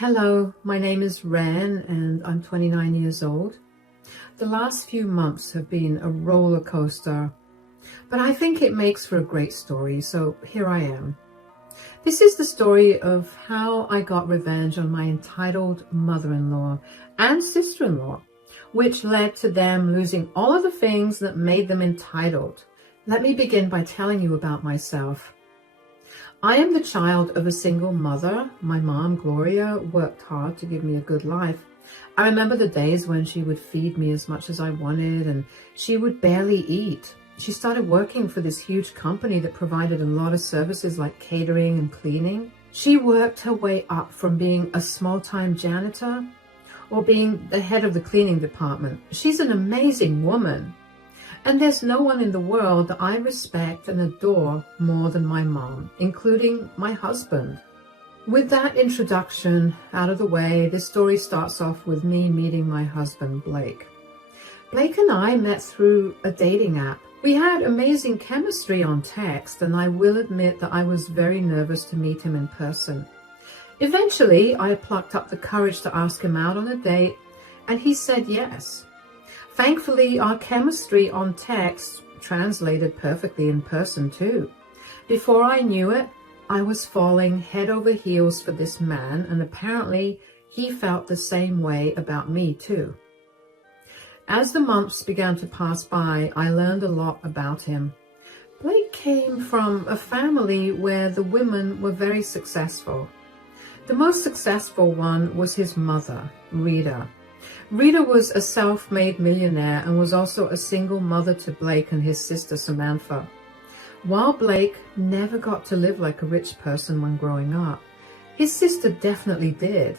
Hello, my name is Ren and I'm 29 years old. The last few months have been a roller coaster, but I think it makes for a great story, so here I am. This is the story of how I got revenge on my entitled mother-in-law and sister-in-law, which led to them losing all of the things that made them entitled. Let me begin by telling you about myself. I am the child of a single mother. My mom, Gloria, worked hard to give me a good life. I remember the days when she would feed me as much as I wanted and she would barely eat. She started working for this huge company that provided a lot of services like catering and cleaning. She worked her way up from being a small-time janitor or being the head of the cleaning department. She's an amazing woman. And there's no one in the world that I respect and adore more than my mom, including my husband. With that introduction out of the way, this story starts off with me meeting my husband, Blake. Blake and I met through a dating app. We had amazing chemistry on text, and I will admit that I was very nervous to meet him in person. Eventually, I plucked up the courage to ask him out on a date, and he said yes. Thankfully, our chemistry on text translated perfectly in person too. Before I knew it, I was falling head over heels for this man, and apparently he felt the same way about me too. As the months began to pass by, I learned a lot about him. Blake came from a family where the women were very successful. The most successful one was his mother, Rita. Rita was a self-made millionaire and was also a single mother to Blake and his sister Samantha. While Blake never got to live like a rich person when growing up, his sister definitely did.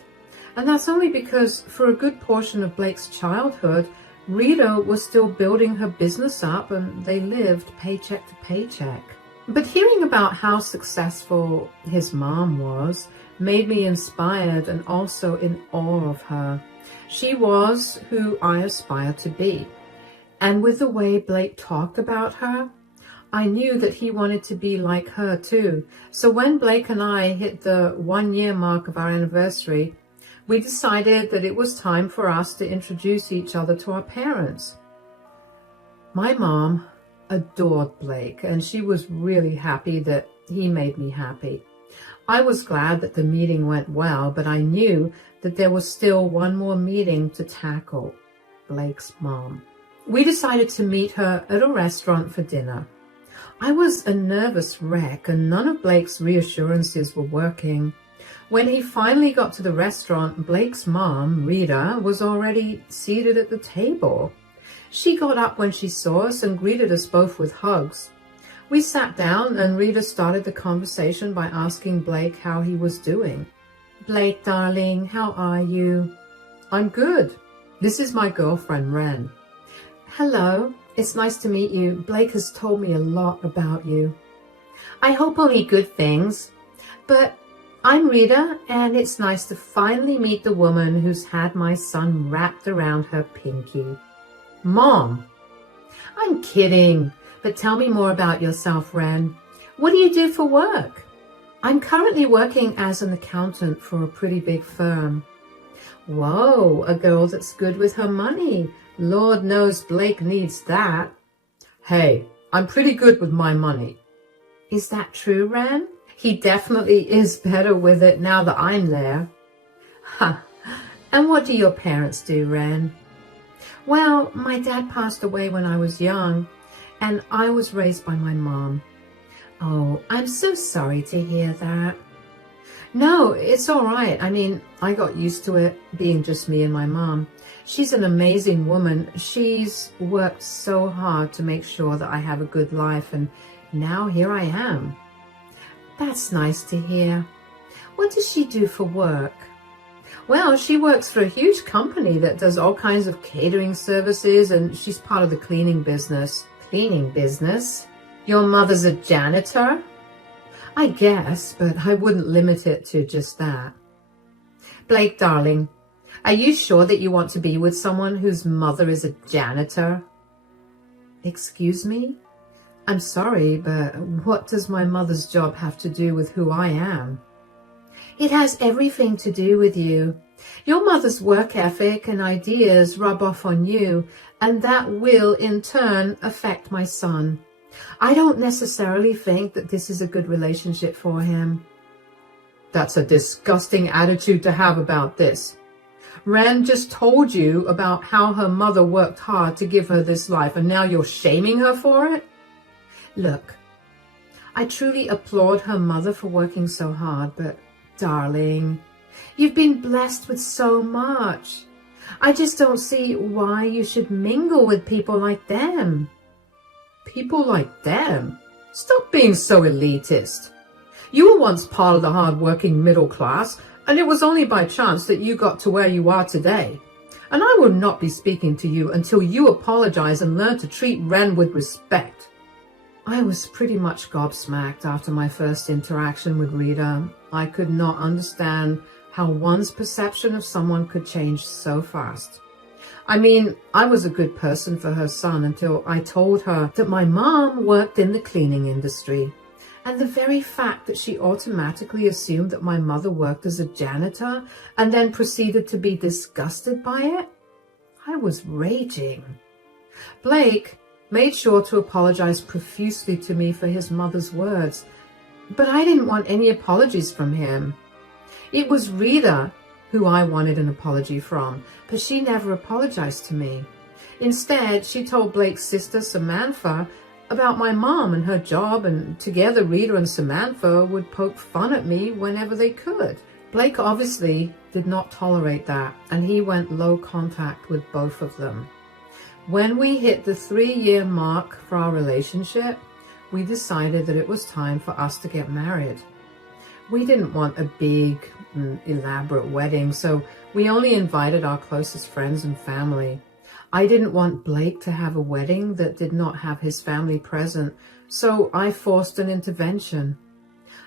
And that's only because for a good portion of Blake's childhood, Rita was still building her business up and they lived paycheck to paycheck. But hearing about how successful his mom was made me inspired and also in awe of her. She was who I aspired to be. And with the way Blake talked about her, I knew that he wanted to be like her too. So when Blake and I hit the 1-year mark of our anniversary, we decided that it was time for us to introduce each other to our parents. My mom adored Blake, and she was really happy that he made me happy. I was glad that the meeting went well, but I knew that there was still one more meeting to tackle, Blake's mom. We decided to meet her at a restaurant for dinner. I was a nervous wreck and none of Blake's reassurances were working. When he finally got to the restaurant, Blake's mom, Rita, was already seated at the table. She got up when she saw us and greeted us both with hugs. We sat down and Rita started the conversation by asking Blake how he was doing. Blake, darling, how are you? I'm good. This is my girlfriend, Ren. Hello, it's nice to meet you. Blake has told me a lot about you. I hope only good things. But I'm Rita, and it's nice to finally meet the woman who's had my son wrapped around her pinky. Mom! I'm kidding, but tell me more about yourself, Ren. What do you do for work? I'm currently working as an accountant for a pretty big firm. Whoa, a girl that's good with her money. Lord knows Blake needs that. Hey, I'm pretty good with my money. Is that true, Ren? He definitely is better with it now that I'm there. Ha! And what do your parents do, Ren? Well, my dad passed away when I was young, and I was raised by my mom. Oh, I'm so sorry to hear that. No, it's all right. I mean, I got used to it being just me and my mom. She's an amazing woman. She's worked so hard to make sure that I have a good life, and now here I am. That's nice to hear. What does she do for work? Well, she works for a huge company that does all kinds of catering services, and she's part of the cleaning business. Cleaning business? Your mother's a janitor? I guess, but I wouldn't limit it to just that. Blake, darling, are you sure that you want to be with someone whose mother is a janitor? Excuse me? I'm sorry, but what does my mother's job have to do with who I am? It has everything to do with you. Your mother's work ethic and ideas rub off on you, and that will, in turn, affect my son. I don't necessarily think that this is a good relationship for him. That's a disgusting attitude to have about this. Ren just told you about how her mother worked hard to give her this life, and now you're shaming her for it? Look, I truly applaud her mother for working so hard, but darling, you've been blessed with so much. I just don't see why you should mingle with people like them. People like them? Stop being so elitist. You were once part of the hard-working middle class, and it was only by chance that you got to where you are today. And I will not be speaking to you until you apologize and learn to treat Ren with respect. I was pretty much gobsmacked after my first interaction with Rita. I could not understand how one's perception of someone could change so fast. I mean, I was a good person for her son until I told her that my mom worked in the cleaning industry. And the very fact that she automatically assumed that my mother worked as a janitor and then proceeded to be disgusted by it, I was raging. Blake made sure to apologize profusely to me for his mother's words, but I didn't want any apologies from him. It was Rita who I wanted an apology from, but she never apologized to me. Instead, she told Blake's sister Samantha about my mom and her job, and together Rita and Samantha would poke fun at me whenever they could. Blake obviously did not tolerate that, and he went low contact with both of them. When we hit the 3-year mark for our relationship, we decided that it was time for us to get married. We didn't want a big, elaborate wedding, so we only invited our closest friends and family. I didn't want Blake to have a wedding that did not have his family present, so I forced an intervention.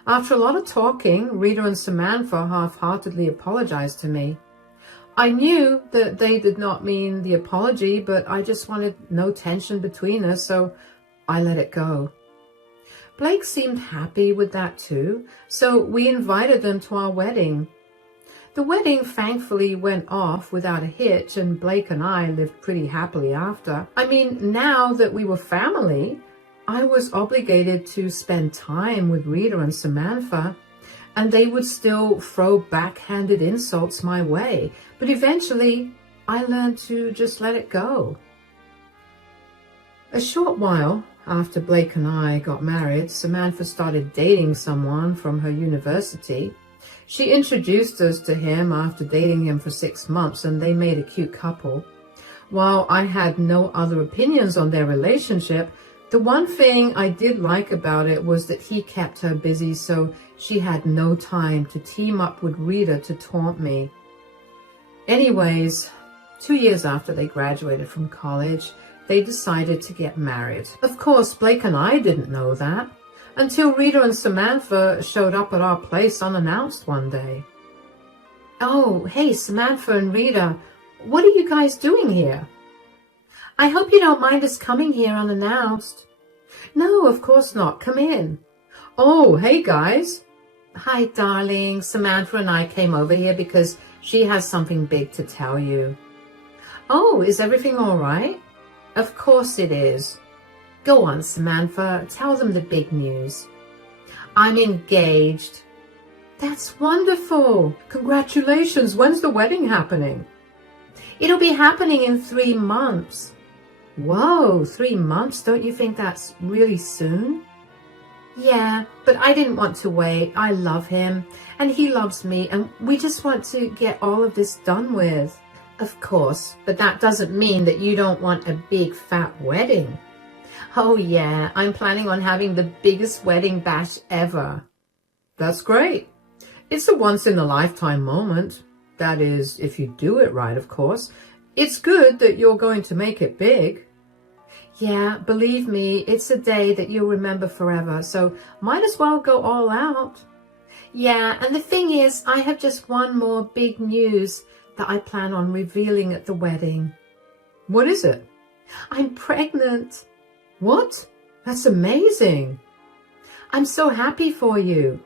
After a lot of talking, Rita and Samantha half-heartedly apologized to me. I knew that they did not mean the apology, but I just wanted no tension between us, so I let it go. Blake seemed happy with that too, so we invited them to our wedding. The wedding thankfully went off without a hitch, and Blake and I lived pretty happily after. I mean, now that we were family, I was obligated to spend time with Rita and Samantha, and they would still throw backhanded insults my way. But eventually, I learned to just let it go. A short while after Blake and I got married, Samantha started dating someone from her university. She introduced us to him after dating him for 6 months, and they made a cute couple. While I had no other opinions on their relationship, the one thing I did like about it was that he kept her busy, so she had no time to team up with Rita to taunt me. Anyways, 2 years after they graduated from college, they decided to get married. Of course, Blake and I didn't know that until Rita and Samantha showed up at our place unannounced one day. "Oh, hey, Samantha and Rita, what are you guys doing here?" "I hope you don't mind us coming here unannounced." "No, of course not. Come in." "Oh, hey, guys." "Hi, darling. Samantha and I came over here because she has something big to tell you." "Oh, is everything all right?" "Of course it is." "Go on, Samantha. Tell them the big news." "I'm engaged." "That's wonderful. Congratulations. When's the wedding happening?" "It'll be happening in 3 months." "Whoa, 3 months? Don't you think that's really soon?" "Yeah, but I didn't want to wait. I love him, and he loves me, and we just want to get all of this done with." "Of course, but that doesn't mean that you don't want a big fat wedding." "Oh yeah, I'm planning on having the biggest wedding bash ever." "That's great. It's a once-in-a-lifetime moment. That is, if you do it right, of course. It's good that you're going to make it big." "Yeah, believe me, it's a day that you'll remember forever, so might as well go all out." "Yeah, and the thing is, I have just one more big news that I plan on revealing at the wedding." "What is it?" "I'm pregnant." "What? That's amazing." "I'm so happy for you."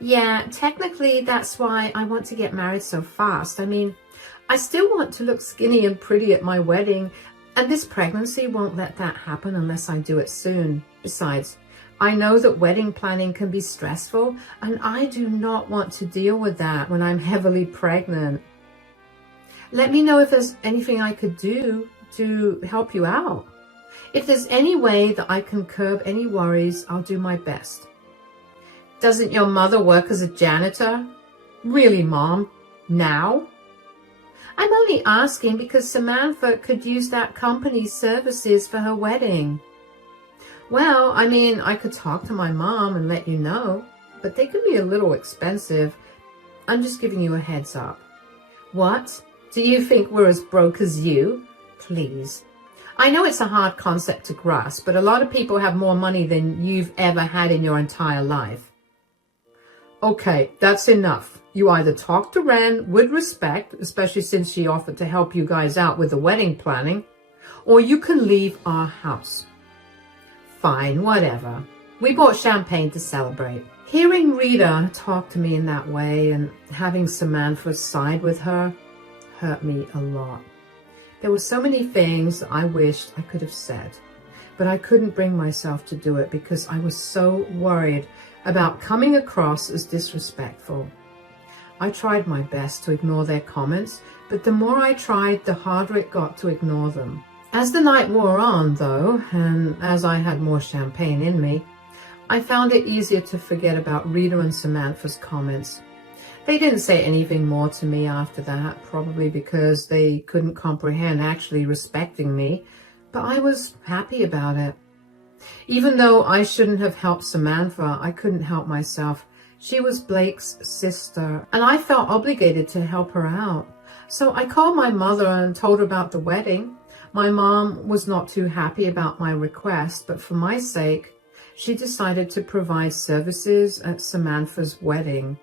Yeah, technically that's why I want to get married so fast. I mean, I still want to look skinny and pretty at my wedding, and this pregnancy won't let that happen unless I do it soon. Besides, I know that wedding planning can be stressful, and I do not want to deal with that when I'm heavily pregnant. Let me know if there's anything I could do to help you out. If there's any way that I can curb any worries, I'll do my best. Doesn't your mother work as a janitor? Really, Mom? Now? I'm only asking because Samantha could use that company's services for her wedding. Well, I mean, I could talk to my mom and let you know, but they could be a little expensive. I'm just giving you a heads up. What? Do you think we're as broke as you? Please. I know it's a hard concept to grasp, but a lot of people have more money than you've ever had in your entire life. Okay, that's enough. You either talk to Ren with respect, especially since she offered to help you guys out with the wedding planning, or you can leave our house. Fine, whatever. We bought champagne to celebrate. Hearing Rita talk to me in that way and having Samantha side with her hurt me a lot. There were so many things I wished I could have said, but I couldn't bring myself to do it because I was so worried about coming across as disrespectful. I tried my best to ignore their comments, but the more I tried, the harder it got to ignore them. As the night wore on, though, and as I had more champagne in me, I found it easier to forget about Rita and Samantha's comments. They didn't say anything more to me after that, probably because they couldn't comprehend actually respecting me, but I was happy about it. Even though I shouldn't have helped Samantha, I couldn't help myself. She was Blake's sister, and I felt obligated to help her out. So I called my mother and told her about the wedding. My mom was not too happy about my request, but for my sake, she decided to provide services at Samantha's wedding.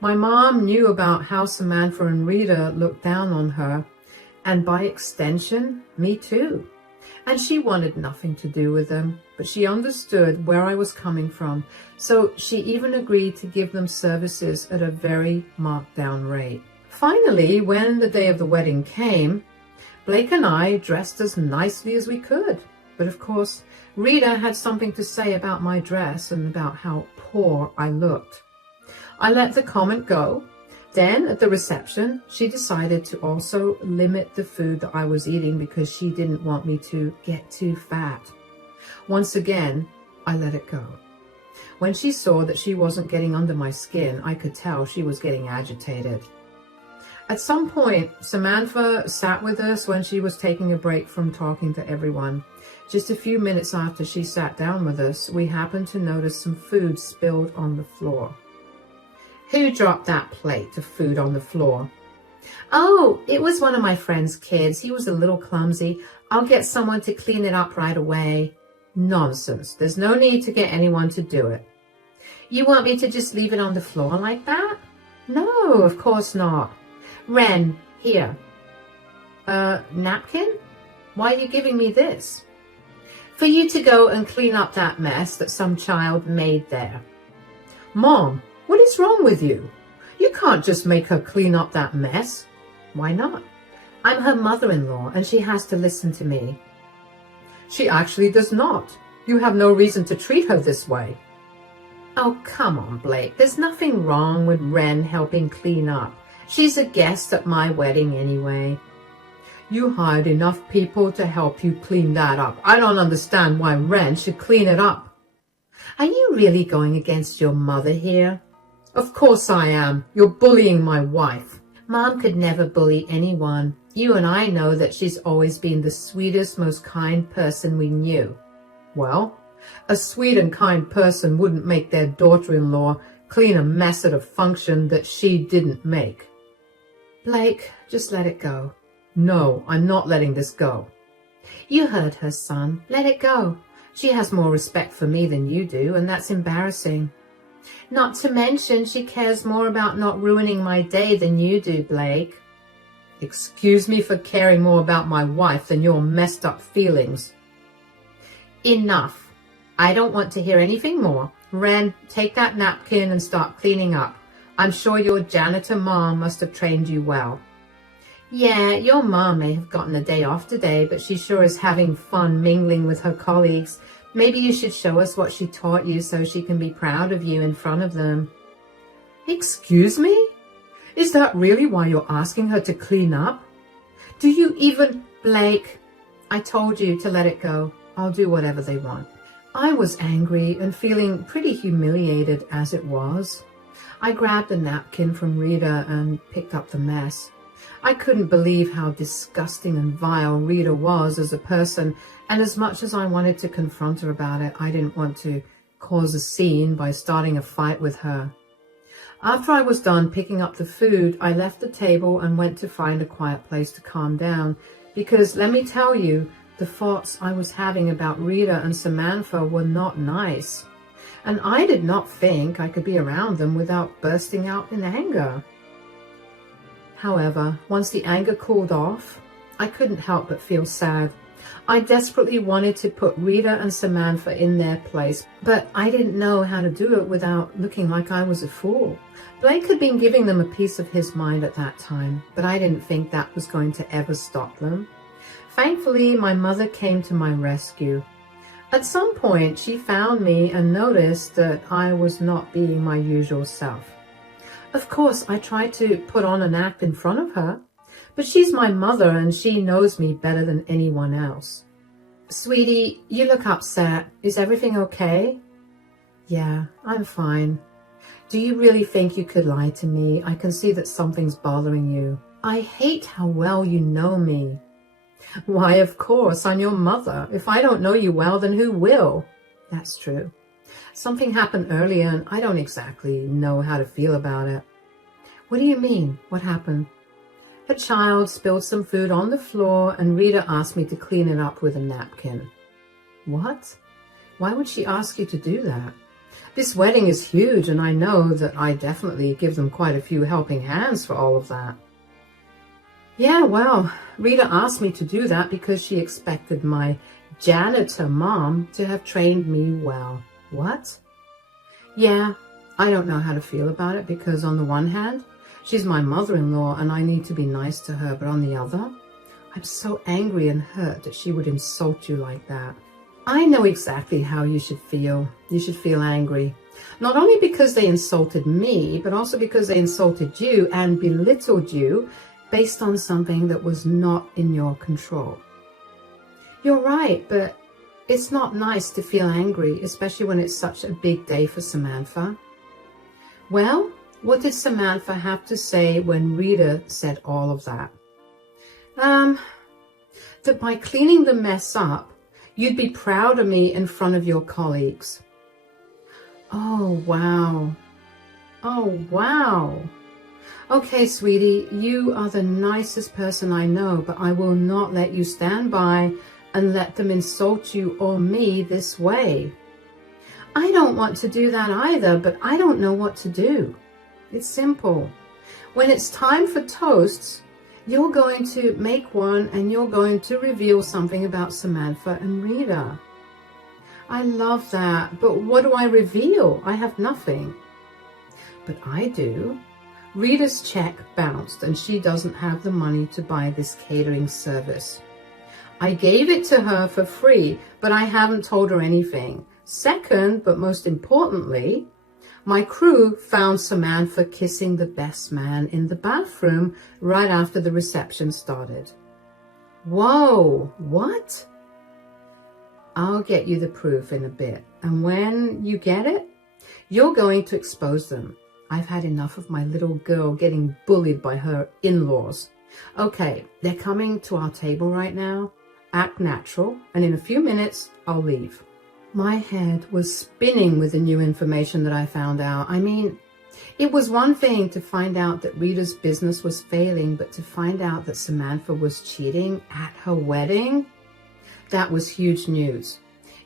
My mom knew about how Samantha and Rita looked down on her, and by extension, me too. And she wanted nothing to do with them, but she understood where I was coming from, so she even agreed to give them services at a very marked down rate. Finally, when the day of the wedding came, Blake and I dressed as nicely as we could. But of course, Rita had something to say about my dress and about how poor I looked. I let the comment go. Then, at the reception, she decided to also limit the food that I was eating because she didn't want me to get too fat. Once again, I let it go. When she saw that she wasn't getting under my skin, I could tell she was getting agitated. At some point, Samantha sat with us when she was taking a break from talking to everyone. Just a few minutes after she sat down with us, we happened to notice some food spilled on the floor. Who dropped that plate of food on the floor? Oh, it was one of my friend's kids. He was a little clumsy. I'll get someone to clean it up right away. Nonsense. There's no need to get anyone to do it. You want me to just leave it on the floor like that? No, of course not. Ren, here. Napkin? Why are you giving me this? For you to go and clean up that mess that some child made there. Mom, what is wrong with you? You can't just make her clean up that mess. Why not? I'm her mother-in-law and she has to listen to me. She actually does not. You have no reason to treat her this way. Oh, come on, Blake. There's nothing wrong with Ren helping clean up. She's a guest at my wedding anyway. You hired enough people to help you clean that up. I don't understand why Ren should clean it up. Are you really going against your mother here? Of course I am. You're bullying my wife. Mom could never bully anyone. You and I know that she's always been the sweetest, most kind person we knew. Well, a sweet and kind person wouldn't make their daughter-in-law clean a mess at a function that she didn't make. Blake, just let it go. No, I'm not letting this go. You heard her, son. Let it go. She has more respect for me than you do, and that's embarrassing. Not to mention she cares more about not ruining my day than you do, Blake. Excuse me for caring more about my wife than your messed up feelings. Enough. I don't want to hear anything more. Ren, take that napkin and start cleaning up. I'm sure your janitor mom must have trained you well. Yeah, your mom may have gotten a day off today, but she sure is having fun mingling with her colleagues. Maybe you should show us what she taught you so she can be proud of you in front of them. Excuse me? Is that really why you're asking her to clean up? Do you even... Blake, I told you to let it go. I'll do whatever they want. I was angry and feeling pretty humiliated as it was. I grabbed a napkin from Rita and picked up the mess. I couldn't believe how disgusting and vile Rita was as a person, and as much as I wanted to confront her about it, I didn't want to cause a scene by starting a fight with her. After I was done picking up the food, I left the table and went to find a quiet place to calm down, because let me tell you, the thoughts I was having about Rita and Samantha were not nice, and I did not think I could be around them without bursting out in anger. However, once the anger cooled off, I couldn't help but feel sad. I desperately wanted to put Rita and Samantha in their place, but I didn't know how to do it without looking like I was a fool. Blake had been giving them a piece of his mind at that time, but I didn't think that was going to ever stop them. Thankfully, my mother came to my rescue. At some point, she found me and noticed that I was not being my usual self. Of course, I tried to put on an act in front of her, but she's my mother and she knows me better than anyone else. Sweetie, you look upset. Is everything okay? Yeah, I'm fine. Do you really think you could lie to me? I can see that something's bothering you. I hate how well you know me. Why, of course, I'm your mother. If I don't know you well, then who will? That's true. Something happened earlier and I don't exactly know how to feel about it. What do you mean? What happened? A child spilled some food on the floor and Rita asked me to clean it up with a napkin. What? Why would she ask you to do that? This wedding is huge and I know that I definitely give them quite a few helping hands for all of that. Yeah, well, Rita asked me to do that because she expected my janitor mom to have trained me well. What? Yeah, I don't know how to feel about it because on the one hand, she's my mother-in-law and I need to be nice to her, but on the other, I'm so angry and hurt that she would insult you like that. I know exactly how you should feel. You should feel angry. Not only because they insulted me, but also because they insulted you and belittled you based on something that was not in your control. You're right, but it's not nice to feel angry, especially when it's such a big day for Samantha. Well, what did Samantha have to say when Rita said all of that? That by cleaning the mess up, you'd be proud of me in front of your colleagues. Oh, wow. Oh, wow. Okay, sweetie, you are the nicest person I know, but I will not let you stand by and let them insult you or me this way. I don't want to do that either, but I don't know what to do. It's simple. When it's time for toasts, you're going to make one and you're going to reveal something about Samantha and Rita. I love that, but what do I reveal? I have nothing. But I do. Rita's check bounced and she doesn't have the money to buy this catering service. I gave it to her for free, but I haven't told her anything. Second, but most importantly, my crew found Samantha kissing the best man in the bathroom right after the reception started. Whoa, what? I'll get you the proof in a bit, and when you get it, you're going to expose them. I've had enough of my little girl getting bullied by her in-laws. Okay, they're coming to our table right now. Act natural, and in a few minutes, I'll leave. My head was spinning with the new information that I found out. I mean, it was one thing to find out that Rita's business was failing, but to find out that Samantha was cheating at her wedding, that was huge news.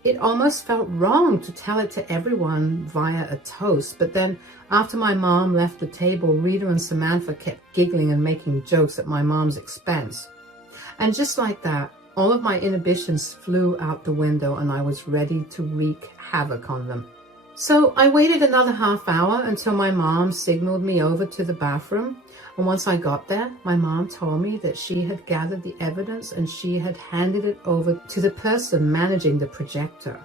It almost felt wrong to tell it to everyone via a toast, but then after my mom left the table, Rita and Samantha kept giggling and making jokes at my mom's expense. And just like that, all of my inhibitions flew out the window and I was ready to wreak havoc on them. So I waited another half hour until my mom signaled me over to the bathroom. And once I got there, my mom told me that she had gathered the evidence and she had handed it over to the person managing the projector.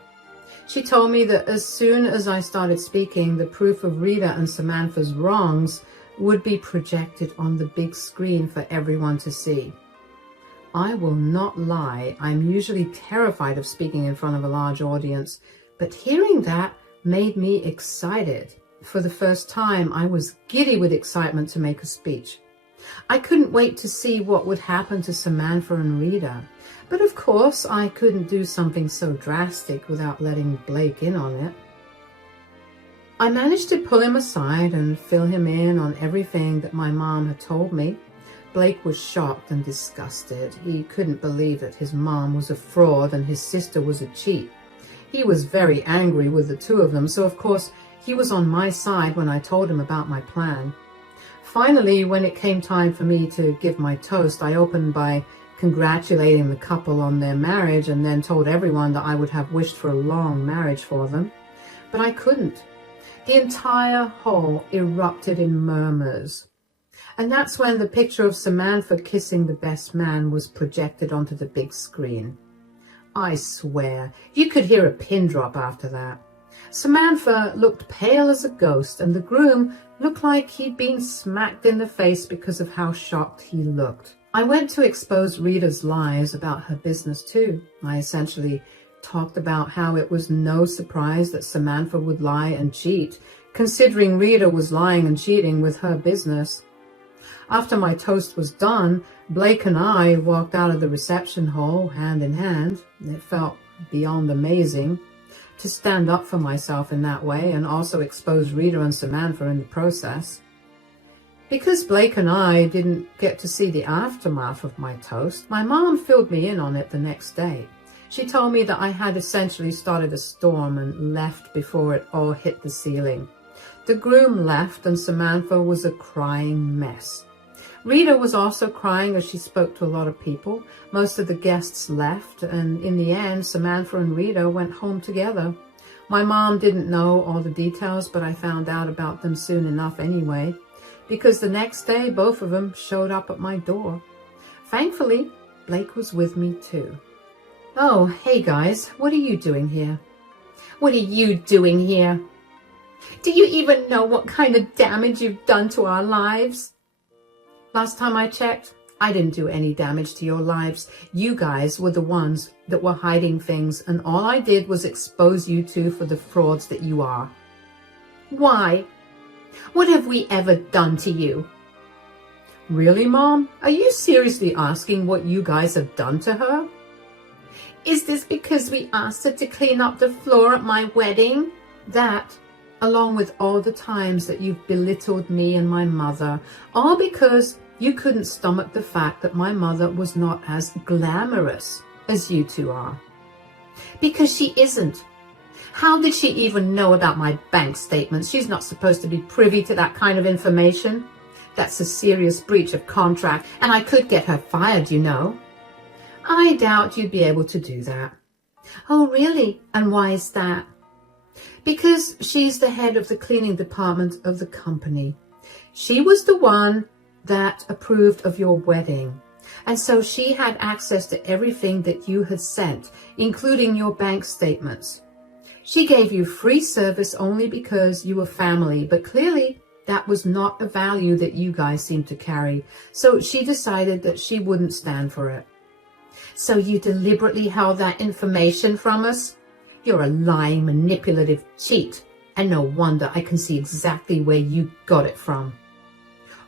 She told me that as soon as I started speaking, the proof of Rita and Samantha's wrongs would be projected on the big screen for everyone to see. I will not lie, I'm usually terrified of speaking in front of a large audience, but hearing that made me excited. For the first time, I was giddy with excitement to make a speech. I couldn't wait to see what would happen to Samantha and Rita. But of course, I couldn't do something so drastic without letting Blake in on it. I managed to pull him aside and fill him in on everything that my mom had told me. Blake was shocked and disgusted. He couldn't believe that his mom was a fraud and his sister was a cheat. He was very angry with the two of them, so of course he was on my side when I told him about my plan. Finally, when it came time for me to give my toast, I opened by congratulating the couple on their marriage and then told everyone that I would have wished for a long marriage for them. But I couldn't. The entire hall erupted in murmurs. And that's when the picture of Samantha kissing the best man was projected onto the big screen. I swear, you could hear a pin drop after that. Samantha looked pale as a ghost, and the groom looked like he'd been smacked in the face because of how shocked he looked. I went to expose Rita's lies about her business too. I essentially talked about how it was no surprise that Samantha would lie and cheat, considering Rita was lying and cheating with her business. After my toast was done, Blake and I walked out of the reception hall hand in hand. It felt beyond amazing to stand up for myself in that way and also expose Rita and Samantha in the process. Because Blake and I didn't get to see the aftermath of my toast, my mom filled me in on it the next day. She told me that I had essentially started a storm and left before it all hit the ceiling. The groom left and Samantha was a crying mess. Rita was also crying as she spoke to a lot of people. Most of the guests left, and in the end, Samantha and Rita went home together. My mom didn't know all the details, but I found out about them soon enough anyway, because the next day, both of them showed up at my door. Thankfully, Blake was with me too. Oh, hey guys, what are you doing here? What are you doing here? Do you even know what kind of damage you've done to our lives? Last time I checked, I didn't do any damage to your lives. You guys were the ones that were hiding things, and all I did was expose you two for the frauds that you are. Why? What have we ever done to you? Really, Mom? Are you seriously asking what you guys have done to her? Is this because we asked her to clean up the floor at my wedding? That, along with all the times that you've belittled me and my mother, all because you couldn't stomach the fact that my mother was not as glamorous as you two are. Because she isn't. How did she even know about my bank statements? She's not supposed to be privy to that kind of information. That's a serious breach of contract, and I could get her fired, you know. I doubt you'd be able to do that. Oh, really? And why is that? Because she's the head of the cleaning department of the company. She was the one that approved of your wedding. And so she had access to everything that you had sent, including your bank statements. She gave you free service only because you were family, but clearly that was not a value that you guys seemed to carry. So she decided that she wouldn't stand for it. So you deliberately held that information from us? You're a lying, manipulative cheat. And no wonder I can see exactly where you got it from.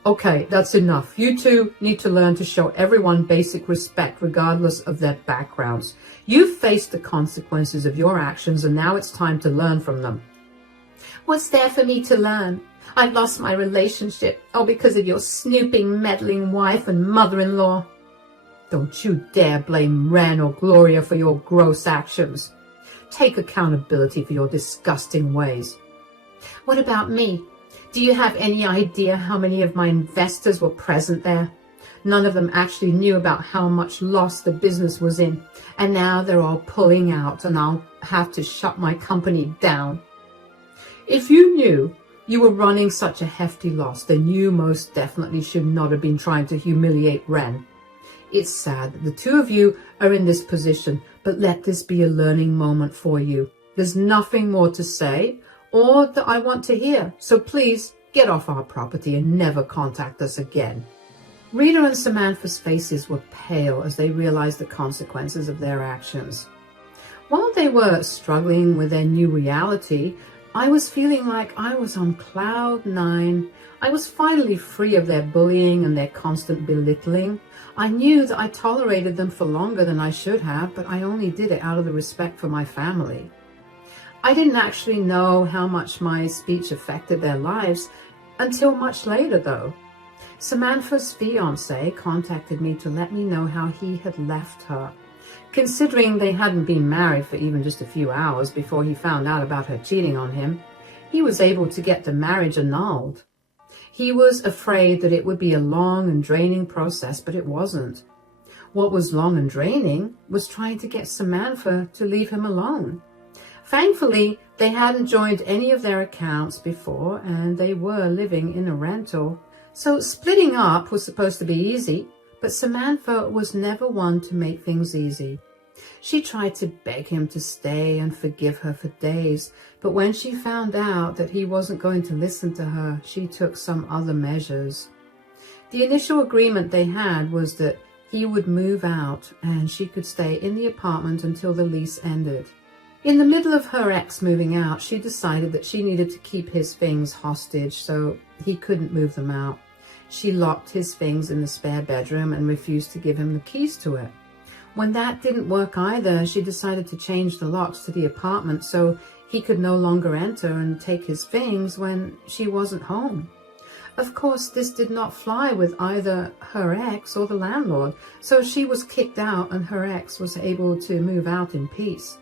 Okay, that's enough. You two need to learn to show everyone basic respect regardless of their backgrounds. You've faced the consequences of your actions and now it's time to learn from them. What's there for me to learn? I've lost my relationship, all because of your snooping, meddling wife and mother-in-law. Don't you dare blame Ren or Gloria for your gross actions. Take accountability for your disgusting ways. What about me? Do you have any idea how many of my investors were present there? None of them actually knew about how much loss the business was in, and now they're all pulling out and I'll have to shut my company down. If you knew you were running such a hefty loss, then you most definitely should not have been trying to humiliate Ren. It's sad that the two of you are in this position, but let this be a learning moment for you. There's nothing more to say or that I want to hear, so please get off our property and never contact us again. Rita and Samantha's faces were pale as they realized the consequences of their actions. While they were struggling with their new reality, I was feeling like I was on cloud nine. I was finally free of their bullying and their constant belittling. I knew that I tolerated them for longer than I should have, but I only did it out of the respect for my family. I didn't actually know how much my speech affected their lives until much later, though. Samantha's fiance contacted me to let me know how he had left her. Considering they hadn't been married for even just a few hours before he found out about her cheating on him, he was able to get the marriage annulled. He was afraid that it would be a long and draining process, but it wasn't. What was long and draining was trying to get Samantha to leave him alone. Thankfully, they hadn't joined any of their accounts before, and they were living in a rental. So splitting up was supposed to be easy, but Samantha was never one to make things easy. She tried to beg him to stay and forgive her for days, but when she found out that he wasn't going to listen to her, she took some other measures. The initial agreement they had was that he would move out and she could stay in the apartment until the lease ended. In the middle of her ex moving out, she decided that she needed to keep his things hostage so he couldn't move them out. She locked his things in the spare bedroom and refused to give him the keys to it. When that didn't work either, she decided to change the locks to the apartment so he could no longer enter and take his things when she wasn't home. Of course, this did not fly with either her ex or the landlord, so she was kicked out and her ex was able to move out in peace.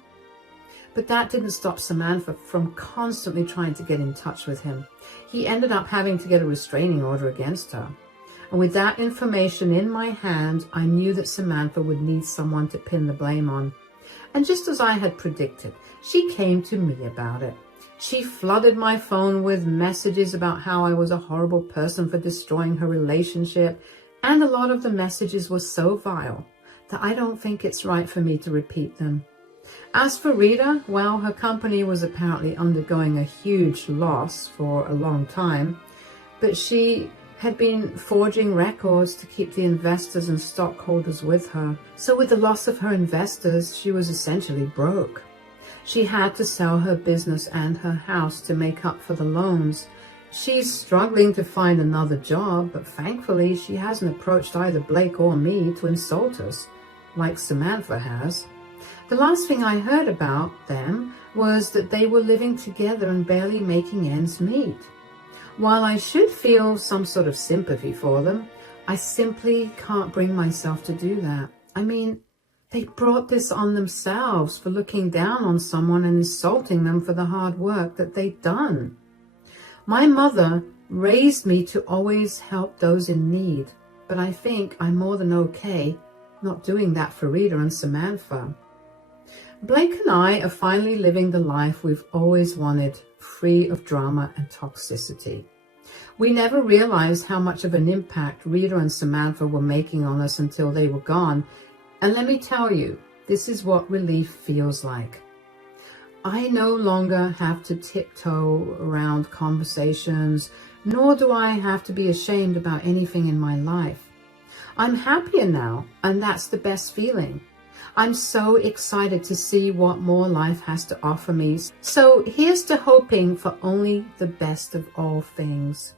But that didn't stop Samantha from constantly trying to get in touch with him. He ended up having to get a restraining order against her. And with that information in my hand, I knew that Samantha would need someone to pin the blame on. And just as I had predicted, she came to me about it. She flooded my phone with messages about how I was a horrible person for destroying her relationship, and a lot of the messages were so vile that I don't think it's right for me to repeat them. As for Rita, well, her company was apparently undergoing a huge loss for a long time, but she had been forging records to keep the investors and stockholders with her. So with the loss of her investors, she was essentially broke. She had to sell her business and her house to make up for the loans. She's struggling to find another job, but thankfully she hasn't approached either Blake or me to insult us, like Samantha has. The last thing I heard about them was that they were living together and barely making ends meet. While I should feel some sort of sympathy for them, I simply can't bring myself to do that. I mean, they brought this on themselves for looking down on someone and insulting them for the hard work that they'd done. My mother raised me to always help those in need, but I think I'm more than okay not doing that for Rita and Samantha. Blake and I are finally living the life we've always wanted, free of drama and toxicity. We never realized how much of an impact Rita and Samantha were making on us until they were gone. And let me tell you, this is what relief feels like. I no longer have to tiptoe around conversations, nor do I have to be ashamed about anything in my life. I'm happier now, and that's the best feeling. I'm so excited to see what more life has to offer me. So here's to hoping for only the best of all things.